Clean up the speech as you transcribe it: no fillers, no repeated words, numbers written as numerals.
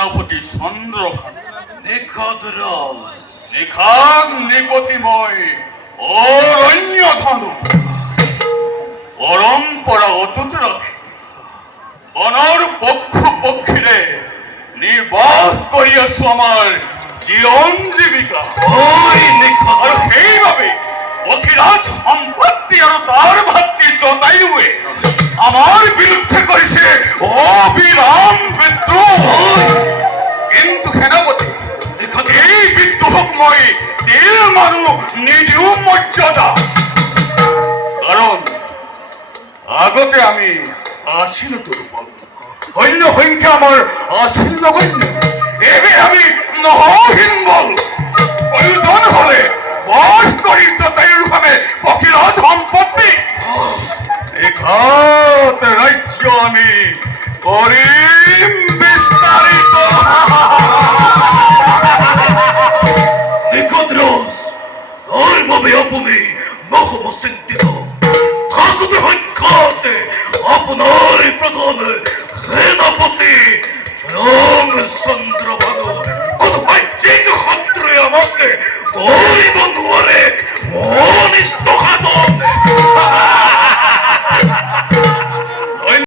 সেনাপতি চন্দ্রভান নিখত রস নিখান নিপতিময় অরণ্য ধনু পরম্পরা অটুট রাখে বনর পক্ষ পক্ষীরে নির্বাহ করিয়াছো আমার জীবন জীবিকা। ওই নিখত আর সেইভাবে অখিরাজ সম্পত্তি আর তার ভাতৃ জটায়ুৱে আমার বিরুদ্ধে করেছে অবিরাম বিদ্রোহ। কিন্তু সেনাপতি এই বিদ্রোহক মই তিল মানুহ নিদিও মৰ্যাদা, কাৰণ আগতে আমি আছিল দুৰ্বল, অন্য সংখ্যা আমাৰ আছিল নগণ্য, এবে আমি নহীনবল। প্ৰয়োজন হলে বধ কৰি জটায়ুৰ ভাৱে অখিৰাজ সম্পত্তি এঘাত ৰাজ্য আমি কৰিম বিস্তাৰিত। নিখত রস ওর ভাবে আপনি নহব চিন্তিত থাকতে সংখ্যাতে আপনার প্রধান সেনাপতি স্বয়ং চন্দ্রভানু কোন বাহ্যিক শত্রুয়ে আমাকে করিব নোৱাৰে অনিষ্ট সাধন